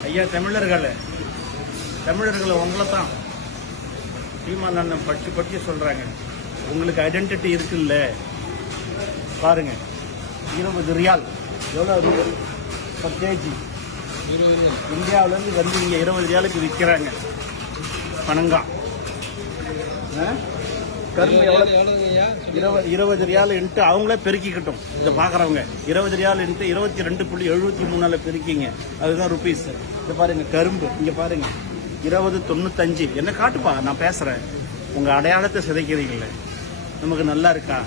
ஐயா தமிழர்கள் தமிழர்களை உங்களை தான் சீமான் அண்ணன் படித்து படித்து சொல்கிறாங்க உங்களுக்கு ஐடென்டிட்டி இருக்குல்ல? பாருங்க. இருபது ரியால். எவ்வளோ இருக்கு பர் கேஜி இந்தியாவிலேருந்து வந்து இங்கே இருபது ரியாலுக்கு விற்கிறாங்க. பணங்கா ஆ? கரும்பு எவ்வளோ இருபது ரியால் இன்ட்டு அவங்களே பெருக்கிக்கிட்டும். இதை பார்க்குறவங்க இருபது ரியால் இன்ட்டு இருபத்தி ரெண்டு புள்ளி எழுபத்தி மூணால பெருக்கிங்க. அதுதான் ருபீஸ் இதை பாருங்க கரும்பு. இங்கே பாருங்க. இருபது தொண்ணூத்தஞ்சு. என்ன காட்டுப்பா? நான் பேசுகிறேன் உங்கள் அடையாளத்தை சிதைக்கிறீங்களே. நமக்கு நல்லா இருக்கா?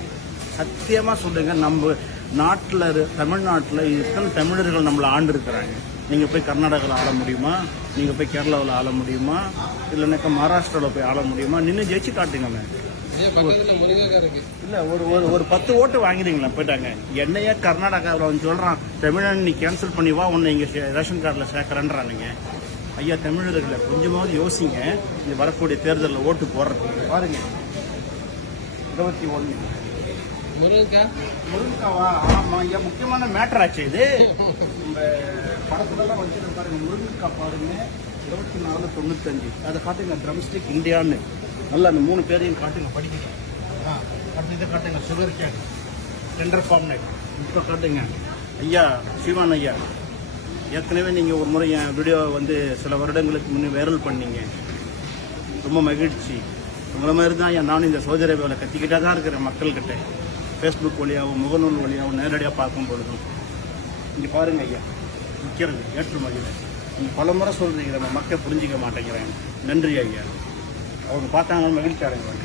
சத்தியமாக சொல்லுங்க நம்ம நாட்டில் தமிழ்நாட்டில் இத்தனை தமிழர்கள் நம்மளை ஆண்டு இருக்கிறாங்க நீங்கள் போய் கர்நாடகாவில் ஆள முடியுமா? நீங்கள் போய் கேரளாவில் ஆள முடியுமா? இல்லைனாக்கா மகாராஷ்டிராவில் போய் ஆள முடியுமா? நின்று ஜெயிச்சு காட்டுங்க இல்ல ஒரு ஒரு ஒரு பத்து ஓட்டு வாங்கிடுங்களா போயிட்டாங்க. என்னையே கர்நாடகாவில் வந்து சொல்றான் தமிழன் நீ கேன்சல் பண்ணி வா உன்னை இங்க ரேஷன் கார்டில் சேர்க்கறேன்றானுங்க. ஐயா தமிழர்களை கொஞ்சமாவது யோசிங்க. இது வரக்கூடிய தேர்தலில் ஓட்டு போடுறதுக்கு. பாருங்க. இருபத்தி ஒன்று முருகக்கா முருங்கைக்காவா? ஆமா ஐயா முக்கியமான மேட்டர் ஆச்சு இது. இந்த படத்துலலாம் வச்சுட்டு பாருங்க முருங்கைக்காய் பாருங்க. இருபத்தி நாலு தொண்ணூத்தஞ்சு. அதை காட்டுங்க ட்ரம்ஸ்டிக் இந்தியான்னு. நல்லா அந்த மூணு பேரையும் காட்டுங்க படிக்கிறீங்க ஆ அடுத்து இதை காட்டுங்க சுகர் கேன் டெண்டர் ஃபார்ம்னேட் இப்போ காட்டுங்க. ஐயா சிவான் ஐயா ஏற்கனவே நீங்கள் ஒரு முறை என் வீடியோ வந்து சில வருடங்களுக்கு முன்னே வைரல் பண்ணீங்க. ரொம்ப மகிழ்ச்சி. உங்களை மாதிரி தான் ஐயா நானும் இந்த சோதர வேலை கத்திக்கிட்டே தான் இருக்கிறேன் மக்கள்கிட்ட. ஃபேஸ்புக் வழியாகவும் முகநூல் வழியாகவும் நேரடியாக பார்க்கும் பொழுதும். இங்கே பாருங்க ஐயா விற்கிறது ஏற்றுமதியில். நீங்கள் பல முறை சொல்கிறீங்க நம்ம மக்கள் புரிஞ்சிக்க மாட்டேங்கிறாங்க. நன்றி ஐயா. அவங்க பார்த்தாங்க மகிழ்ச்சி அடைகிறாங்க